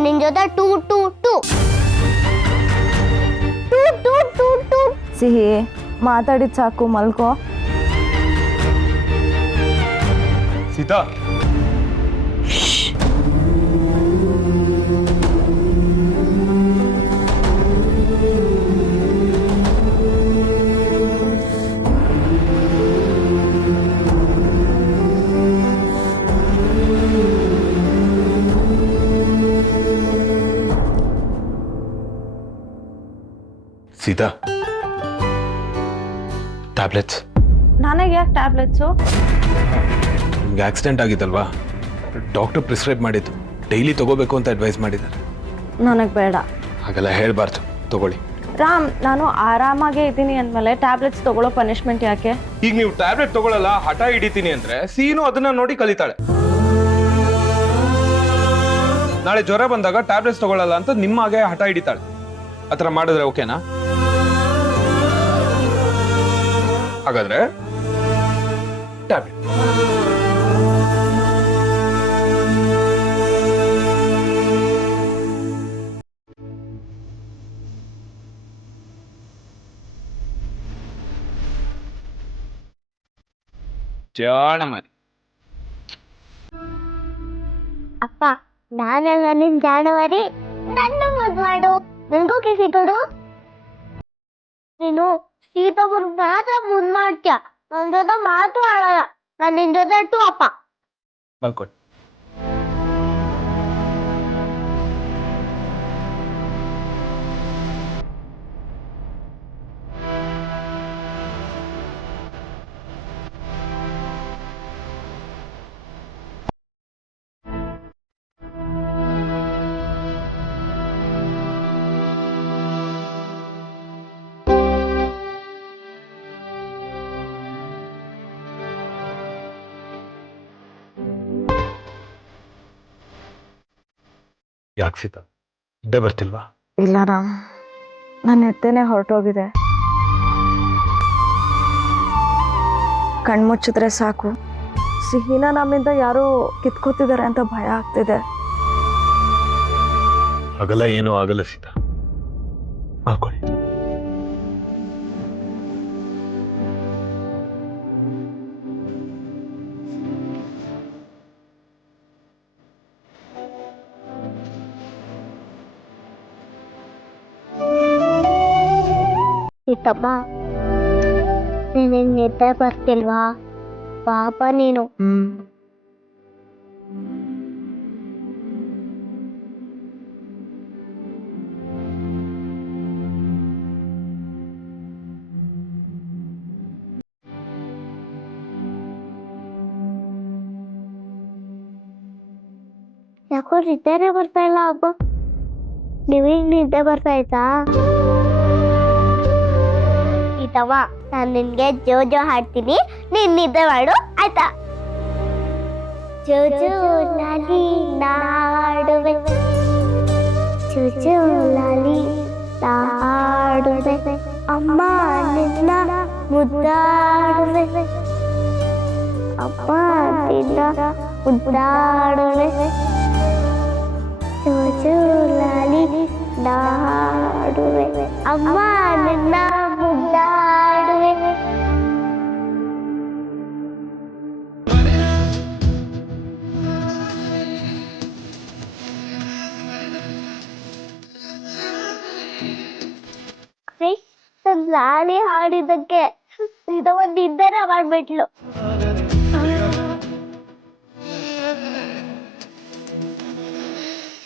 ನಾನು ನಿನ್ ಜೊತೆ two two two two two two two. ಸಿಹಿ ಮಾತಾಡಿದ್ ಸಾಕು, ಮಲ್ಕೋ. ಸೀತಾ, ಸೀತಾ, ಟ್ಯಾಬ್ಲೆಟ್ಸ್. ನನಗೆ ಯಾಕೆ ಟ್ಯಾಬ್ಲೆಟ್ಸು? ನಿಮ್ಗೆ ಆಕ್ಸಿಡೆಂಟ್ ಆಗಿತ್ತಲ್ವಾ, ಡಾಕ್ಟರ್ ಪ್ರಿಸ್ಕ್ರೈಬ್ ಮಾಡಿದ್ದು, ಡೈಲಿ ತಗೋಬೇಕು ಅಂತ ಅಡ್ವೈಸ್ ಮಾಡಿದ್ದಾರೆ. ನನಗೆ ಬೇಡ. ಹಾಗೆಲ್ಲ ಹೇಳ್ಬಾರ್ದು, ತಗೊಳ್ಳಿ. ರಾಮ್, ನಾನು ಆರಾಮಾಗೇ ಇದ್ದೀನಿ ಅಂದಮೇಲೆ ಟ್ಯಾಬ್ಲೆಟ್ಸ್ ತಗೊಳ್ಳೋ ಪನಿಷ್ಮೆಂಟ್ ಯಾಕೆ? ಈಗ ನೀವು ಟ್ಯಾಬ್ಲೆಟ್ ತಗೊಳ್ಳಲ್ಲ, ಹಠ ಹಿಡಿತೀನಿ ಅಂದ್ರೆ ಸೀನು ಅದನ್ನ ನೋಡಿ ಕಲಿತಾಳೆ. ನಾಳೆ ಜ್ವರ ಬಂದಾಗ ಟ್ಯಾಬ್ಲೆಟ್ಸ್ ತಗೊಳ್ಳಲ್ಲ ಅಂತ ನಿಮ್ಮ ಹಾಗೆ ಹಠ ಹಿಡಿತಾಳೆ. ಆತರ ಮಾಡಿದ್ರೆ ಓಕೆನಾ? ಹಾಗಾದ್ರೆ ಟ್ಯಾಬ್ಲೆಟ್. ಜಾಣ ಮರಿ. ಅಪ್ಪ, ನಾನೆಲ್ಲ ನಿನ್ ಜಾಣವರಿ. ನನ್ನ ಮದ್ವಾಡು, ನನಗೂ ಕಿಸಿ ಕೊಡು. ನೀನು ಸೀತಾಪುರ ಮಾತ್ರ ಮುಂದ್ ಮಾಡ್ತೀಯ, ನನ್ ಜೊತೆ ಮಾತು ಆಡಲ್ಲ. ನಾನು ನಿನ್ ಜೊತೆ ಟೂ ಅಪ್ಪ. ಮಲ್ಕೊಡಿ. ಯಾಕೆ ಸೀತಾ, ಇದ್ದೇ ಬರ್ತಿಲ್ವಾ? ಇಲ್ಲ ರಾಮ್, ನನ್ನ ಎತ್ತೇನೆ ಹೊರಟೋಗಿದೆ. ಕಣ್ಮುಚ್ಚಿದ್ರೆ ಸಾಕು, ಸಿಹಿನ ನಮ್ಮಿಂದ ಯಾರೋ ಕಿತ್ಕೋತಿದ್ದಾರೆ ಅಂತ ಭಯ ಆಗ್ತಿದೆ. ಆಗಲ್ಲ, ಏನೂ ಆಗಲ್ಲ ಸೀತಾ, ಹಾಕೊಳ್ಳಿ. ಸೀತಮ್ಮ, ನೀನ್ ನಿದ್ದೆ ಬರ್ತಿಲ್ವಾ? ಪಾಪ ನೀನು. ಯಾಕೋ ನಿದ್ದೆನೆ ಬರ್ತಾ ಇಲ್ಲ ಅಬ್ಬ. ನೀವೀಗ ನಿದ್ದೆ ಬರ್ತಾ ಆಯ್ತಾ? ಸೀತವ್ವ, ನಾನು ನಿನ್ಗೆ ಜೋಜೋ ಹಾಡ್ತೀನಿ, ನೀನ್ ನಿದ್ದೆ ಮಾಡು ಆಯ್ತಾ? ಜೋಜೋ ಲಾಲಿ ನಾಡುವೆ, ಜೋಜೋ ಲಾಲಿ ನಾಡುವೆ, ಅಮ್ಮ ನಿನ್ನ ಮುದ್ದಾಡುವೆ, ಅಮ್ಮ ನಿನ್ನ ಮುದ್ದಾಡುವೆ, ಜೋಜೋ ಲಾಲಿ ನಾಡುವೆ, ಅಮ್ಮ ನಿನ್ನ ಮುದ್ದಾಡುವೆ. ಲಾಲಿ ಹಾಡಿದ್ದಕ್ಕೆ ಇದೊಂದು ನಿದ್ದೆನ ಮಾಡ್ಬಿಟ್ಲು.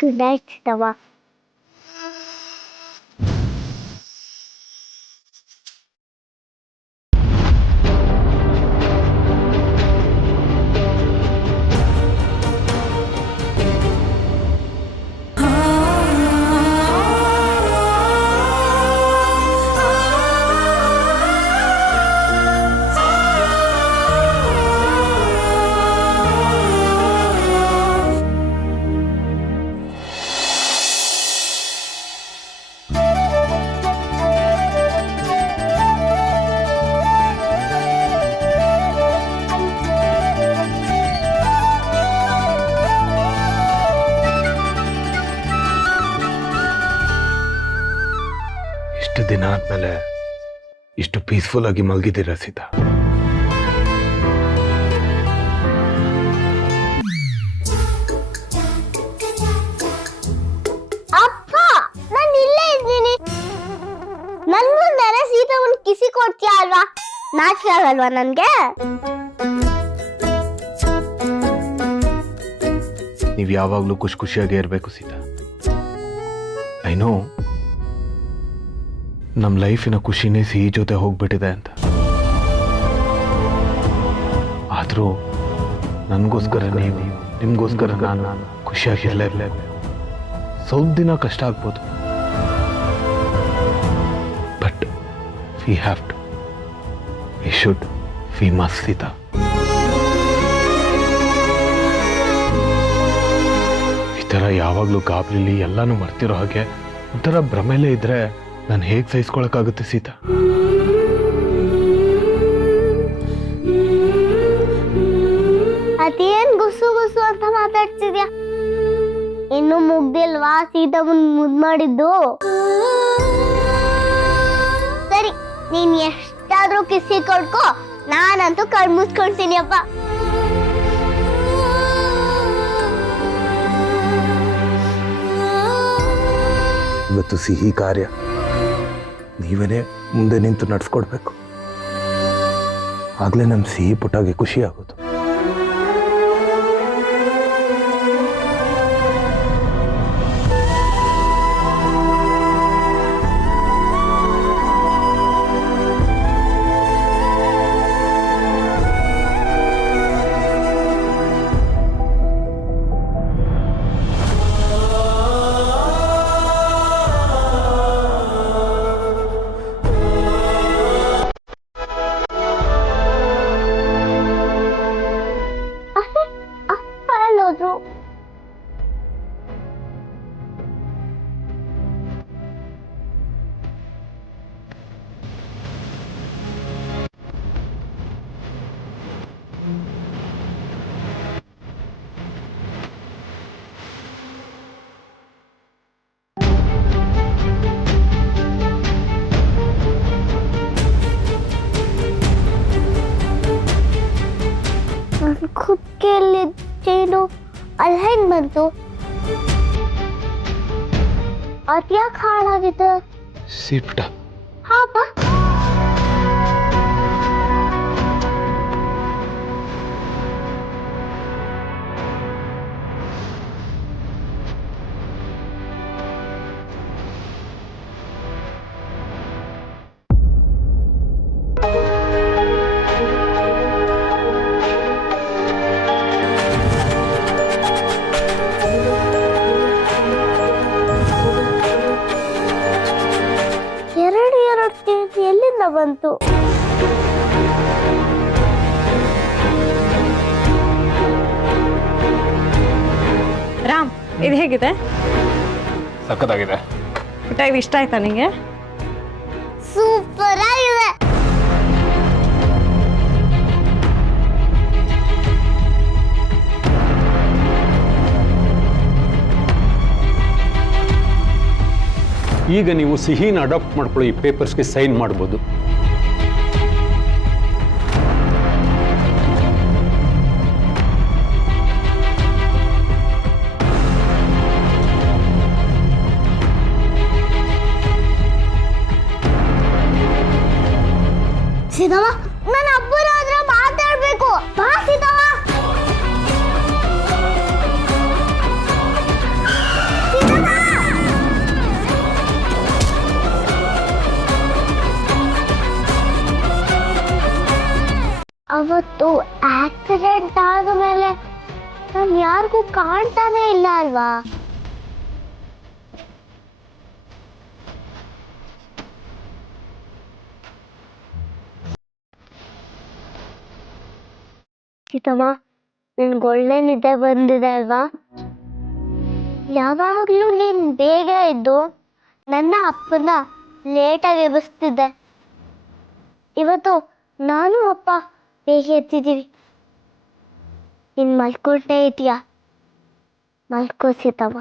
ಗುಡ್ ನೈಟ್ ತವ. ದಿನ ಆದ್ಮೇಲೆ ಇಷ್ಟು ಪೀಸ್ಫುಲ್ ಆಗಿ ಮಲಗಿದ್ದೀರಾ ಸೀತಾ? ಅಪ್ಪ ನಾನು ಇಲ್ಲೇ ಇದ್ದೀನಿ. ನನ್ ಮುಂದೆ ಸೀತಾ ಒಂದು ಕಿಸಿ ಕೊಡ್ತೀಯ ಅಲ್ವಾ? ನಾಚಿಕೆ ಆಗಲ್ವಾ ನನ್ಗೆ? ನೀವು ಯಾವಾಗಲೂ ಖುಷಿ ಖುಷಿಯಾಗೇ ಇರಬೇಕು ಸೀತಾ. ಐ ನೋ ನಮ್ಮ ಲೈಫಿನ ಖುಷಿನೇ ಸಿಹಿ ಜೊತೆ ಹೋಗ್ಬಿಟ್ಟಿದೆ ಅಂತ. ಆದರೂ ನನಗೋಸ್ಕರ ನೀವು, ನಿಮಗೋಸ್ಕರ ನಾನು ಖುಷಿಯಾಗಿರಲೇಬೇಕು. ಸ್ವಲ್ಪ ದಿನ ಕಷ್ಟ ಆಗ್ಬೋದು, but we have to, we should, we must Sita. ಈ ಥರ ಯಾವಾಗಲೂ ಗಾಬರಿಲಿ ಎಲ್ಲಾನು ಮರ್ತಿರೋ ಹಾಗೆ ಒಂಥರ ಭ್ರಮೆಲೇ ಇದ್ರೆ ನಾನು ಹೇಗೆ ಸಹಿಸ್ಕೊಳಕ್ಕಾಗುತ್ತೆ ಸೀತಾ? ಅದೇನ್ ಗುಸು ಗುಸು ಅಂತ ಮಾತಾಡ್ತಿದ್ಯಾ? ಇನ್ನು ಮುಗ್ದಿಲ್ವಾ ಸೀತಾ ಮುದ್ ಮಾಡಿದ್ದು? ಸರಿ, ನೀನ್ ಎಷ್ಟಾದ್ರೂ ಕಿಸಿ ಕೊಡ್ಕೋ, ನಾನಂತೂ ಕಣ್ ಮುಚ್ಕೊಳ್ತೀನಿ ಅಪ್ಪ. ಇವತ್ತು ಸಿಹಿ ಕಾರ್ಯ, ನೀವೇ ಮುಂದೆ ನಿಂತು ನಡ್ಸ್ಕೊಡ್ಬೇಕು. ಆಗ್ಲೇ ನಮ್ಮ ಸಿಹಿ ಪುಟ್ಟಾಗಿ ಖುಷಿ ಆಗೋದು. ಕುಕ್ಕೆಯಲ್ಲಿ ಚೇನು ಅಲ್ಲಿ ಹೆಂಗ್ ಬಂತು? ಅದ್ಯಾಕೆ ಹಾಳಾಗಿದೆ? ಸಿಟ್ಟ ಹಾಪ ಎಲ್ಲಿಂದ ಬಂತು? ರಾಮ್, ಇದು ಹೇಗಿದೆ? ಸಖತ್ತಾಗಿದೆ. ಪುಟ್ಟ, ಇದು ಇಷ್ಟ ಆಯ್ತಾ ನಿಂಗೆ? ಸೂಪರ್ ಆಗಿದೆ. ಈಗ ನೀವು ಸಿಹಿನ ಅಡಾಪ್ಟ್ ಮಾಡ್ಕೊಳ್ಳಿ, ಈ ಪೇಪರ್ಸ್ಗೆ ಸೈನ್ ಮಾಡ್ಬೋದು. ಸೀತಮ್ಮ, ನನ್ನ ಅಬ್ಬರ ಆದ್ರೆ ಮಾತಾಡ್ಬೇಕು. ಬಾ ಸೀತಮ್ಮ. ಅವತ್ತು ಆಕ್ಸಿಡೆಂಟ್ ಆದ್ಮೇಲೆ ನಾನು ಯಾರಿಗೂ ಕಾಣ್ತಾನೆ ಇಲ್ಲ ಅಲ್ವಾ? ಸೀತಮ್ಮ, ನಿನ್ಗೆ ಒಳ್ಳೆ ನಿದ್ದೆ ಬಂದಿದೆ ಅಲ್ವಾ? ಯಾವಾಗಲೂ ನೀನ್ ಬೇಗ ಎದ್ದು ನನ್ನ ಅಪ್ಪನ ಲೇಟಾಗಿ ಎಬ್ಬಿಸ್ತಿದ್ದೆ. ಇವತ್ತು ನಾನು ಅಪ್ಪ ಬೇಗ ಎತ್ತಿದ್ದೀವಿ. ನೀನ್ ಮಲ್ಕೊಳ್ತಾ ಇದೀಯಾ? ಮಲ್ಕೋ ಸೀತಮ್ಮ.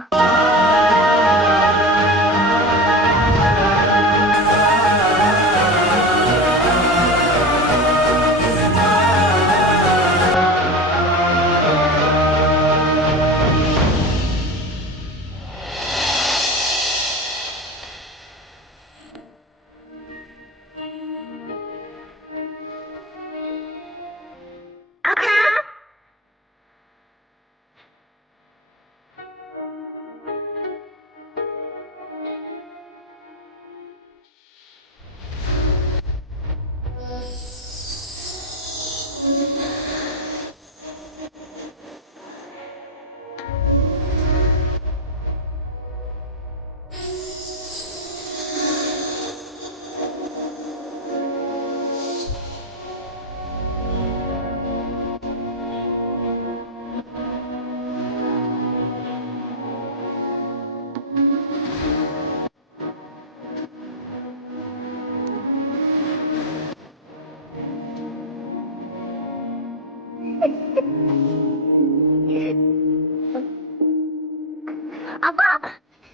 ಅಪ್ಪ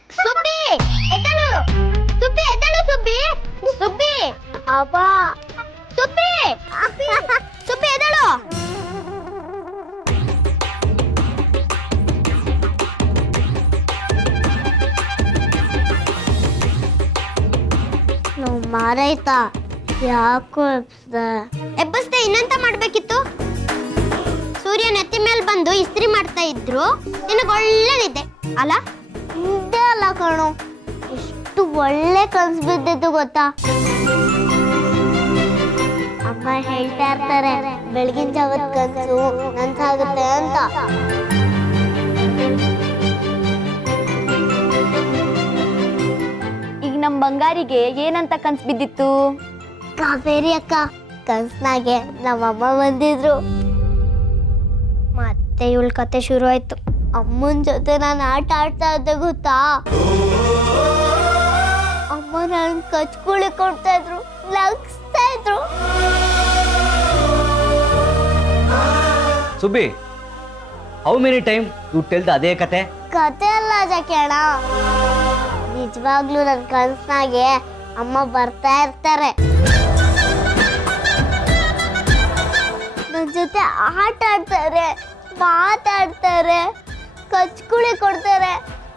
ಸುಬ್ಬಿ ಎದ್ದಳು ಸುಬ್ಬಿ ಎದ್ದಳು ಸುಬ್ಬಿ ಸುಬ್ಬಿ ಅಪ್ಪ ಸುಬ್ಬಿ ಸುಬ್ಬಿ ಎದ್ದಳು ನಾವು ಮಾರಾಯ್ತಾ ಯಾಕೋ ಎಬ್ಬಸ್ದೆ ಇನ್ನಂತ ಮಾಡ್ಬೇಕಿತ್ತು ಸೂರ್ಯ ನೆತ್ತಿ ಮೇಲೆ ಬಂದು ಇಸ್ತ್ರಿ ಮಾಡ್ತಾ ಇದ್ರು ನಿನಗೆ ಒಳ್ಳೆ ನಿದ್ದೆ ಅಲ್ಲ ನಿದ್ದೆ ಅಲ್ಲ ಕಣು ಎಷ್ಟು ಒಳ್ಳೆ ಕನ್ಸು ಬಿದ್ದಿತ್ತು ಗೊತ್ತಾ ಅಮ್ಮ ಹೇಳ್ತಾ ಇರ್ತಾರೆ ಬೆಳಗಿನ ಜಾವದ ಕನ್ಸು ನನ್ಸಾಗುತ್ತೆ ಅಂತ ಈಗ ನಮ್ ಬಂಗಾರಿಗೆ ಏನಂತ ಕನ್ಸ್ ಬಿದ್ದಿತ್ತು? ಕಾವೇರಿ ಅಕ್ಕ ಕನ್ಸ್ನಾಗೆ ನಮ್ಮಮ್ಮ ಬಂದಿದ್ರು ಮತ್ತೆ ಇವಳ ಕತೆ ಶುರು ಆಯ್ತು ಅಮ್ಮನ ಜೊತೆ ನಾನು ಆಟ ಆಡ್ತಾ ಇದ್ದೆ ಗೊತ್ತಾ ಅಮ್ಮ ನನ್ ಕಚ್ಕುಳಿ ಕೊಡ್ತಾ ಇದ್ರು ಲಗ್ಸ್ತಾ ಇದ್ರು Subbi how many time you tell the ಅದೇ ಕತೆ? ಕತೆ ಅಲ್ಲ ಜಕೇಣ ನಿಜವಾಗ್ಲೂ ನನ್ ಕನ್ಸ್ನಾಗೆ ಅಮ್ಮ ಬರ್ತಾ ಇರ್ತಾರೆ ನನ್ ಜೊತೆ ಆಟ ಆಡ್ತಾರೆ ಮಾತಾಡ್ತಾರೆ ಕಚ್ಕುಳಿ ಕೊಡ್ತಾರೆ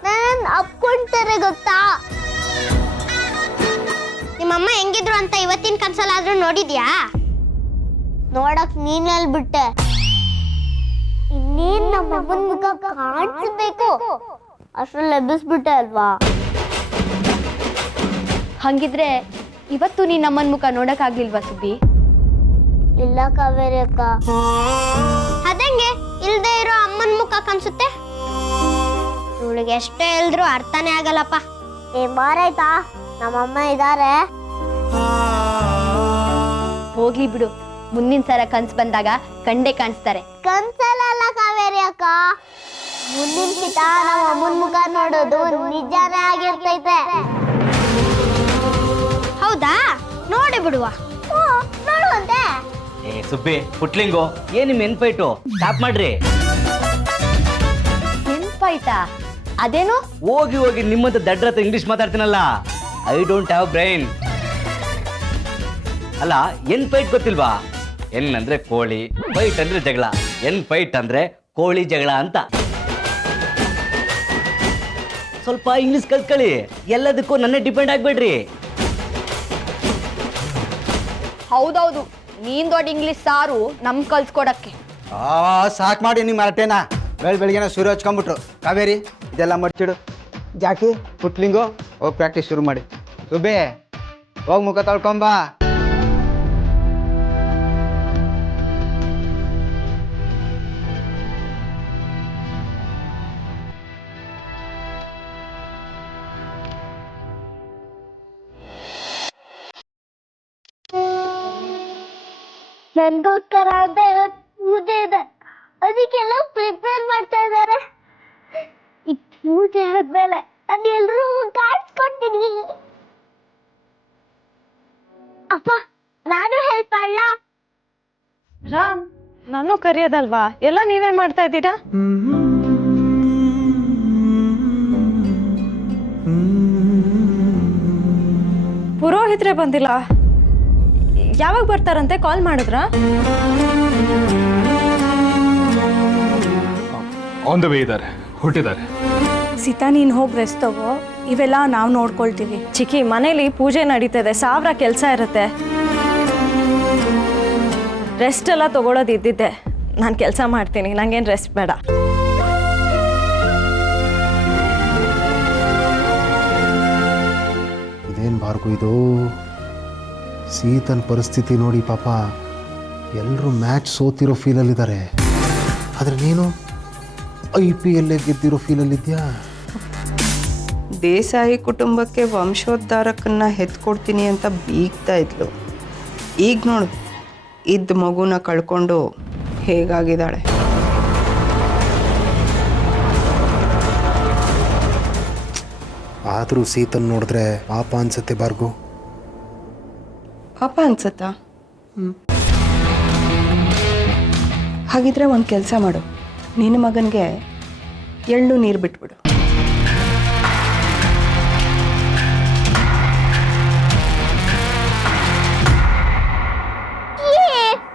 ನನ್ನ ಅಪ್ಕೊಂತಾರೆ ಗೊತ್ತಾ ನಿಮ್ಮಮ್ಮ ಹೆಂಗಿದ್ರು ಅಂತ ಇವತ್ತಿನ ಕನ್ಸಲ್ಲಾದ್ರೂ ನೋಡಿದ್ಯಾ ನೋಡಕ್ ನೀನೆಲ್ ಬಿಟ್ಟೆ ಇನ್ನೇನ್ ನಮ್ಮ ಅಮ್ಮನ ಮುಖ ಕಾಣಿಸ್ಬೇಕು ಅಷ್ಟ್ರಲ್ಲಿ ಎಬ್ಬಿಸ್ಬಿಟ್ಟೆ ಅಲ್ವಾ ಹಂಗಿದ್ರೆ ಇವತ್ತು ನೀನ್ ನಮ್ಮನ್ ಮುಖ ನೋಡಕ್ ಆಗ್ಲಿಲ್ವಾ ಸುಬ್ಬಿ? ಇಲ್ಲ ಕಾವೇರಿ ಅಕ್ಕ ಅದಂಗೆ ಇಲ್ದೇ ಇರೋ ಅಮ್ಮನ ಮುಖ ಕಾಣಿಸುತ್ತೆ ಇವಳಿಗೆ ಎಷ್ಟೇ ಹೇಳಿದ್ರು ಅರ್ಥನೇ ಆಗಲ್ಲಪ್ಪ ಏ ಮಾರಾಯ್ತಾ ನಮ್ಮಮ್ಮ ಇದಾರೆ ಹೋಗ್ಲಿ ಬಿಡು, ಮುಂದಿನ ಸಲ ಕನ್ಸ್ ಬಂದಾಗ ಕಂಡೇ ಕಾಣಿಸ್ತಾರೆ. ಕನ್ಸಲ್ಲ ಕಾವೇರಿ ಅಕ್ಕ ಮುಂದಿನ ಕಿತ ನಮ್ಮ ಅಮ್ಮನ ಮುಖ ನೋಡೋದು ನಿಜಾನೇ ಆಗಿರ್ತೈತೆ ಹೌದಾ ನೋಡಿ ಬಿಡುವ ನೋಡುವಂತೆ. ಏ ಸುಬ್ಬಿ ಪುಟ್ಲಿಂಗು ಏನ್ ನಿಮ್ ಎನ್ಪೈಟು ಸ್ಟಾಪ್ ಮಾಡ್ರಿ. ನೆನ್ಪಾಯ್ತಾ? ಅದೇನು ಹೋಗಿ ಹೋಗಿ ನಿಮ್ಮಂತ ದಡ್ರ ಹತ್ರ ಇಂಗ್ಲಿಷ್ ಮಾತಾಡ್ತೀನಲ್ಲ, ಐ ಡೋಂಟ್ ಹ್ಯಾವ್ ಬ್ರೈನ್. ಅಲ್ಲ ಎನ್ ಫೈಟ್ ಗೊತ್ತಿಲ್ವಾ? ಎನ್ ಅಂದ್ರೆ ಕೋಳಿ, ಫೈಟ್ ಅಂದ್ರೆ ಜಗಳ. ಎನ್ ಫೈಟ್ ಅಂದ್ರೆ ಕೋಳಿ ಜಗಳ ಅಂತ. ಸ್ವಲ್ಪ ಇಂಗ್ಲಿಷ್ ಕಲ್ತ್ಕೊಳ್ಳಿ, ಎಲ್ಲದಕ್ಕೂ ನನ್ನೇ ಡಿಪೆಂಡ್ ಆಗ್ಬೇಡ್ರಿ. ಹೌದೌದು, ನೀನ್ ದೊಡ್ಡ ಇಂಗ್ಲಿಷ್ ಸಾರು ನಮ್ ಕಲ್ಸ್ಕೊಡಕ್ಕೆ. ಸಾಕು ಮಾಡಿ ನಿಮ್ಮ ಮರಟೇನ ಬೆಳಗ್ಗೆನ ಶುರು ಹಚ್ಕೊಂಡ್ಬಿಟ್ರು. ಕಾವೇರಿ ಇದೆಲ್ಲ ಮರ್ಚಿಡು. ಜಾಕಿ ಪುಟ್ಲಿಂಗು ಹೋಗಿ ಪ್ರಾಕ್ಟೀಸ್ ಶುರು ಮಾಡಿ. ಸುಬ್ಬೆ ಹೋಗಿ ಮುಖ ತೊಳ್ಕೊಂಬ. ನನ್ಗೋಸ್ಕರ ಅಂತ ಇವತ್ತು ಪೂಜೆ ಇದೆ, ಅದಕ್ಕೆಲ್ಲ ಪ್ರಿಪೇರ್ ಮಾಡ್ತಾ ಇದ್ದಾರೆ. ಈ ಪೂಜೆ ಆದ್ಮೇಲೆ ನಾನು ಎಲ್ರೂ ಕಾಣಿಸ್ಕೊಡ್ತೀನಿ. ಅಪ್ಪ ನಾನು ಹೆಲ್ಪ್ ಮಾಡಲ್ಲ? ರಾಮ್, ನಾನು ಕರೆಯೋದಲ್ವಾ, ಎಲ್ಲ ನೀವೇ ಮಾಡ್ತಾ ಇದ್ದೀರಾ? ಪುರೋಹಿತ್ರೆ ಬಂದಿಲ್ಲ, ಯಾವಾಗ ಬರ್ತಾರಂತೆ? ಕಾಲ್ ಮಾಡಿದ್ರಾ? ಆನ್ ದ ವೇ ಇದ್ದಾರೆ, ಹೊರಟಿದ್ದಾರೆ. ಸೀತಾ, ನೀನು ಹೋಗಿ ರೆಸ್ಟ್ ತಗೋ, ಇವೆಲ್ಲ ನಾವು ನೋಡ್ಕೊಳ್ತೀವಿ. ಚಿಕ್ಕಿ, ಮನೇಲಿ ಪೂಜೆ ನಡೀತದೆ, 1000 ಕೆಲಸ ಇರುತ್ತೆ. ರೆಸ್ಟ್ ಎಲ್ಲ ತಗೊಳ್ಳೋದು ಇದ್ದಿದ್ದೆ, ನಾನು ಕೆಲಸ ಮಾಡ್ತೀನಿ, ನಂಗೇನು ರೆಸ್ಟ್ ಬೇಡ. ಇದೇನು ಬಾರ್ಗು ಇದು? ಸೀತನ ಪರಿಸ್ಥಿತಿ ನೋಡಿ ಪಾಪ ಎಲ್ಲರೂ ಮ್ಯಾಚ್ ಸೋತಿರೋ ಫೀಲಲ್ಲಿದ್ದಾರೆ, ಆದರೆ ನೀನು IPL ಗೆದ್ದಿರೋ ಫೀಲಲ್ಲಿದ್ಯಾ? ದೇಸಾಯಿ ಕುಟುಂಬಕ್ಕೆ ವಂಶೋದ್ಧಾರಕನ್ನ ಹೆತ್ಕೊಡ್ತೀನಿ ಅಂತ ಬೀಗ್ತಾ ಇದ್ಲು. ಈಗ ನೋಡು, ಇದ್ದ ಮಗುನ ಕಳ್ಕೊಂಡು ಹೇಗಾಗಿದ್ದಾಳೆ. ಆದರೂ ಸೀತನ್ ನೋಡಿದ್ರೆ ಪಾಪ ಅನ್ಸತ್ತೆ ಬಾರ್ಗು. ಪಾಪ ಅನ್ಸತ್ತಾ? ಹಾಗಿದ್ರೆ ಒಂದು ಕೆಲಸ ಮಾಡು, ನಿನ್ನ ಮಗನಿಗೆ ಎಳ್ಳು ನೀರು ಬಿಟ್ಬಿಡು.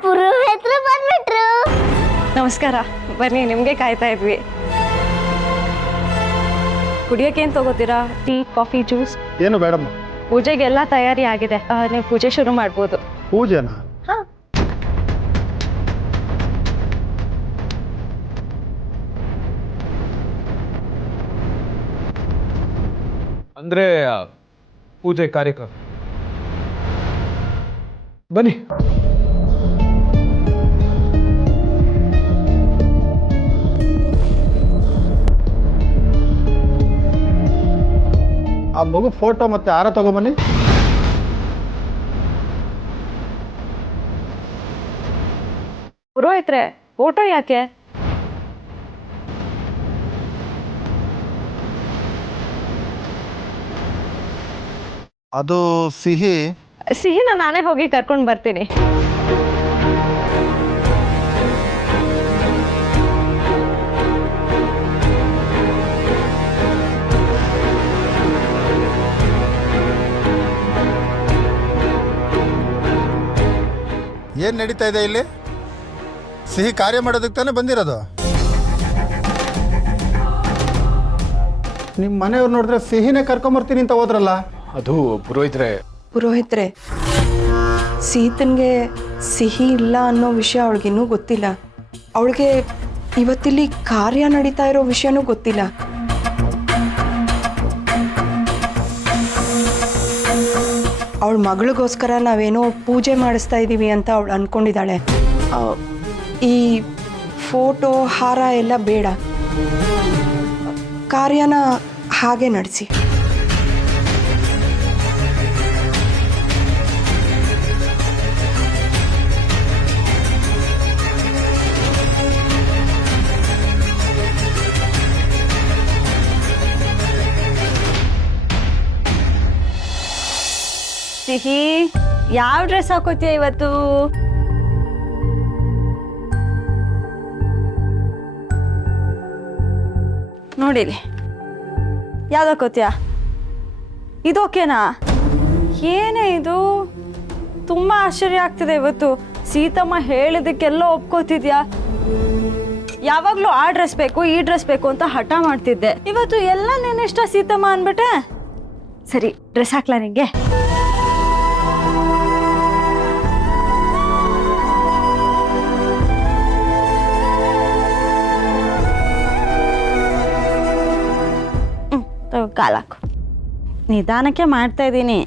ಪುರೋಹಿತರು ಬಂದ್ಬಿಟ್ರು. ನಮಸ್ಕಾರ, ಬನ್ನಿ, ನಿಮಗೆ ಕಾಯ್ತಾ ಇದ್ವಿ. ಕುಡಿಯೋಕೆ ಏನು ತಗೋತೀರಾ? Tea, coffee, juice? ಏನು ಬೇಡಮ್ಮ. ಪೂಜೆಗೆಲ್ಲ ತಯಾರಿ ಆಗಿದೆ, ನೀವು ಪೂಜೆ ಶುರು ಮಾಡ್ಬೋದು. ಪೂಜೆನಾ? ಅಂದ್ರೆ ಪೂಜೆ ಕಾರ್ಯಕ್ರಮ. ಬನ್ನಿ. ಆ ಮಗು ಫೋಟೋ ಮತ್ತೆ ಹಾರ ತಗೊಂಬನ್ನಿ. ಪುರೋಹಿತ್ರೆ, ಫೋಟೋ ಯಾಕೆ? ಅದು ಸಿಹಿ. ಸಿಹಿನ ನಾನೇ ಹೋಗಿ ಕರ್ಕೊಂಡು ಬರ್ತೀನಿ. ಏನು ನಡೀತಾ ಇದೆ ಇಲ್ಲಿ? ಸಿಹಿ ಕಾರ್ಯ ಮಾಡೋದಕ್ಕೆ ತಾನೇ ಬಂದಿರೋದು. ನಿಮ್ಮ ಮನೆಯವ್ರು ನೋಡಿದ್ರೆ ಸಿಹಿನೇ ಕರ್ಕೊಂಬರ್ತೀನಿ ಅಂತ ಹೋದ್ರಲ್ಲ. ಅದು ಪುರೋಹಿತ್ರೆ, ಸೀತನ್ಗೆ ಸಿಹಿ ಇಲ್ಲ ಅನ್ನೋ ವಿಷಯ ಅವಳಿಗಿನ್ನೂ ಗೊತ್ತಿಲ್ಲ. ಅವಳಿಗೆ ಇವತ್ತಿಲ್ಲಿ ಕಾರ್ಯ ನಡೀತಾ ಇರೋ ವಿಷಯನೂ ಗೊತ್ತಿಲ್ಲ. ಅವಳ ಮಗಳಿಗೋಸ್ಕರ ನಾವೇನೋ ಪೂಜೆ ಮಾಡಿಸ್ತಾ ಇದ್ದೀವಿ ಅಂತ ಅವಳು ಅಂದ್ಕೊಂಡಿದ್ದಾಳೆ. ಈ ಫೋಟೋ ಹಾರ ಎಲ್ಲ ಬೇಡ, ಕಾರ್ಯನ ಹಾಗೆ ನಡೆಸಿ. ಸಿಹಿ, ಯಾವ ಡ್ರೆಸ್ ಹಾಕೋತೀಯ ಇವತ್ತು? ನೋಡಿಲಿ, ಯಾವ್ದು ಹಾಕೋತೀಯ? ಇದು ಓಕೆನಾ? ಏನೇ ಇದು, ತುಂಬ ಆಶ್ಚರ್ಯ ಆಗ್ತಿದೆ ಇವತ್ತು. ಸೀತಮ್ಮ ಹೇಳಿದಕ್ಕೆಲ್ಲ ಒಪ್ಕೋತಿದ್ಯಾ? ಯಾವಾಗಲೂ ಆ ಡ್ರೆಸ್ ಬೇಕು, ಈ ಡ್ರೆಸ್ ಬೇಕು ಅಂತ ಹಠ ಮಾಡ್ತಿದ್ದೆ. ಇವತ್ತು ಎಲ್ಲ ನೆನೆಷ್ಟ ಸೀತಮ್ಮ ಅಂದ್ಬಿಟ್ಟೆ. ಸರಿ, ಡ್ರೆಸ್ ಹಾಕ್ಲಾ ನಿಂಗೆ? ಕಾಲಾಕು, ನಿಧಾನಕ್ಕೆ ಮಾಡ್ತಾ ಇದ್ದೀನಿ.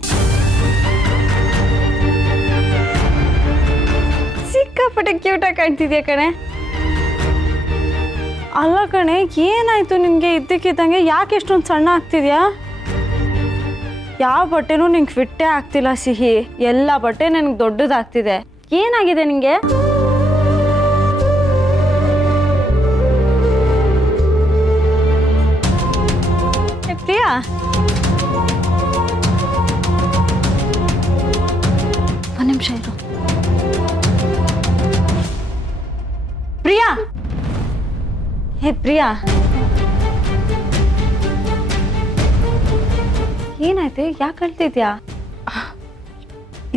ಸಿಕ್ಕಾಪಟ್ಟೆ ಕ್ಯೂಟಾಗಿ ಕಾಣ್ತಿದ್ಯಾ ಕಣೆ. ಅಲ್ಲ ಕಣೆ, ಏನಾಯ್ತು ನಿನಗೆ? ಇದ್ದಕ್ಕಿದ್ದಂಗೆ ಯಾಕೆ ಎಷ್ಟೊಂದು ಸಣ್ಣ ಆಗ್ತಿದ್ಯಾ? ಯಾವ ಬಟ್ಟೆನೂ ನಿಂಗೆ ಫಿಟ್ಟೇ ಆಗ್ತಿಲ್ಲ ಸಿಹಿ. ಎಲ್ಲ ಬಟ್ಟೆ ನನಗೆ ದೊಡ್ಡದಾಗ್ತಿದೆ. ಏನಾಗಿದೆ ನಿಂಗೆ? ಪ್ರಿಯಾ, ಒಂದು ನಿಮಿಷ ಇರು. ಪ್ರಿಯಾ, ಹೇ ಪ್ರಿಯಾ, ಏನಾಯ್ತು? ಯಾಕೆ ಅಳ್ತಿದ್ಯಾ?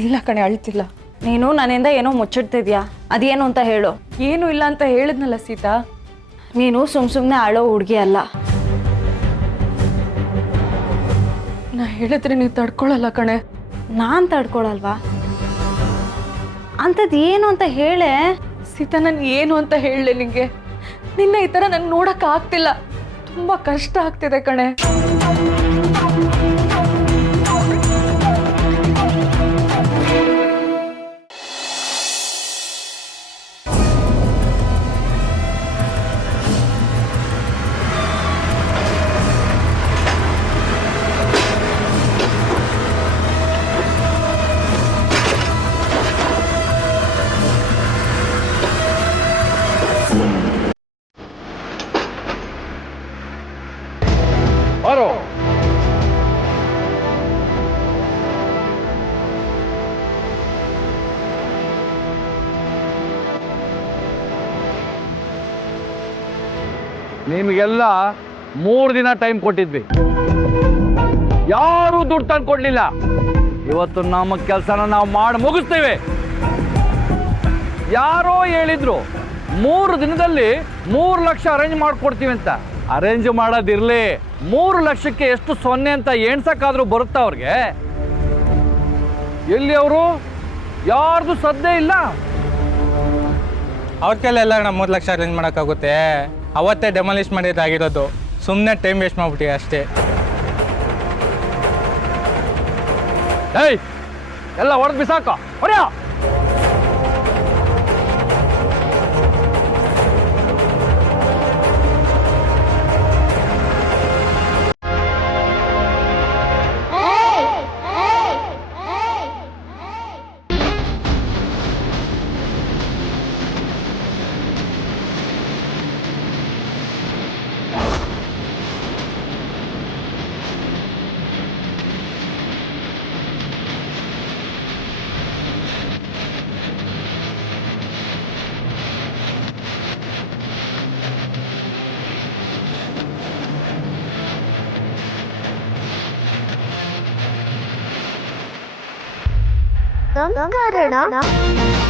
ಇಲ್ಲ ಕಣೆ, ಅಳ್ತಿಲ್ಲ. ನೀನು ನನ್ನಿಂದ ಏನೋ ಮುಚ್ಚಿಡ್ತಿದ್ಯಾ, ಅದೇನು ಅಂತ ಹೇಳು. ಏನು ಇಲ್ಲ ಅಂತ ಹೇಳಿದ್ನಲ್ಲ ಸೀತಾ. ನೀನು ಸುಮ್ಮನೆ ಅಳೋ ಹುಡುಗಿ ಅಲ್ಲ. ನಾ ಹೇಳಿದ್ರೆ ನೀವು ತಡ್ಕೊಳಲ್ಲ ಕಣೆ. ನಾನು ತಡ್ಕೊಳಲ್ವಾ? ಅಂಥದ್ದು ಏನು ಅಂತ ಹೇಳೆ. ಸೀತಾ, ನಾನು ಏನು ಅಂತ ಹೇಳಲೆ ನಿಂಗೆ? ನಿನ್ನ ಈ ಥರ ನಂಗೆ ನೋಡಕ್ಕೆ ಆಗ್ತಿಲ್ಲ, ತುಂಬ ಕಷ್ಟ ಆಗ್ತಿದೆ ಕಣೆ. ಬಾರೋ ನಿಮಗೆಲ್ಲ 3 ದಿನ ಟೈಮ್ ಕೊಟ್ಟಿದ್ವಿ, ಯಾರೂ ದುಡ್ಡು ತಂದು ಕೊಡ್ಲಿಲ್ಲ. ಇವತ್ತು ನಮ್ಮ ಕೆಲಸನ ನಾವು ಮಾಡಿ ಮುಗಿಸ್ತೇವೆ. ಯಾರೋ ಹೇಳಿದ್ರು 3 ದಿನದಲ್ಲಿ 3 ಲಕ್ಷ ಅರೇಂಜ್ ಮಾಡ್ಕೊಡ್ತೀವಿ ಅಂತ. ಅರೇಂಜ್ ಮಾಡೋದಿರ್ಲಿ, 3 ಲಕ್ಷಕ್ಕೆ ಎಷ್ಟು ಸೊನ್ನೆ ಅಂತ ಎಣ್ಸಕ್ಕಾದ್ರೂ ಬರುತ್ತಾ ಅವ್ರಿಗೆ? ಎಲ್ಲಿ ಅವರು? ಯಾರ್ದು ಸದ್ದೇ ಇಲ್ಲ. ಅವ್ರ ಕೈಲೆಲ್ಲ ನಾವು 3 ಲಕ್ಷ ಅರೇಂಜ್ ಮಾಡೋಕ್ಕಾಗುತ್ತೆ? ಅವತ್ತೇ ಡೆಮಾಲಿಷ್ ಮಾಡಿದ್ದಾಗಿರೋದು, ಸುಮ್ಮನೆ ಟೈಮ್ ವೇಸ್ಟ್ ಮಾಡ್ಬಿಟ್ಟಿ ಅಷ್ಟೇ. ಏಯ್, ಎಲ್ಲ ಹೊಡೆದು ಬಿಸಾಕ, ಹೊಡೆಯ. ನಮಸ್ಕಾರ.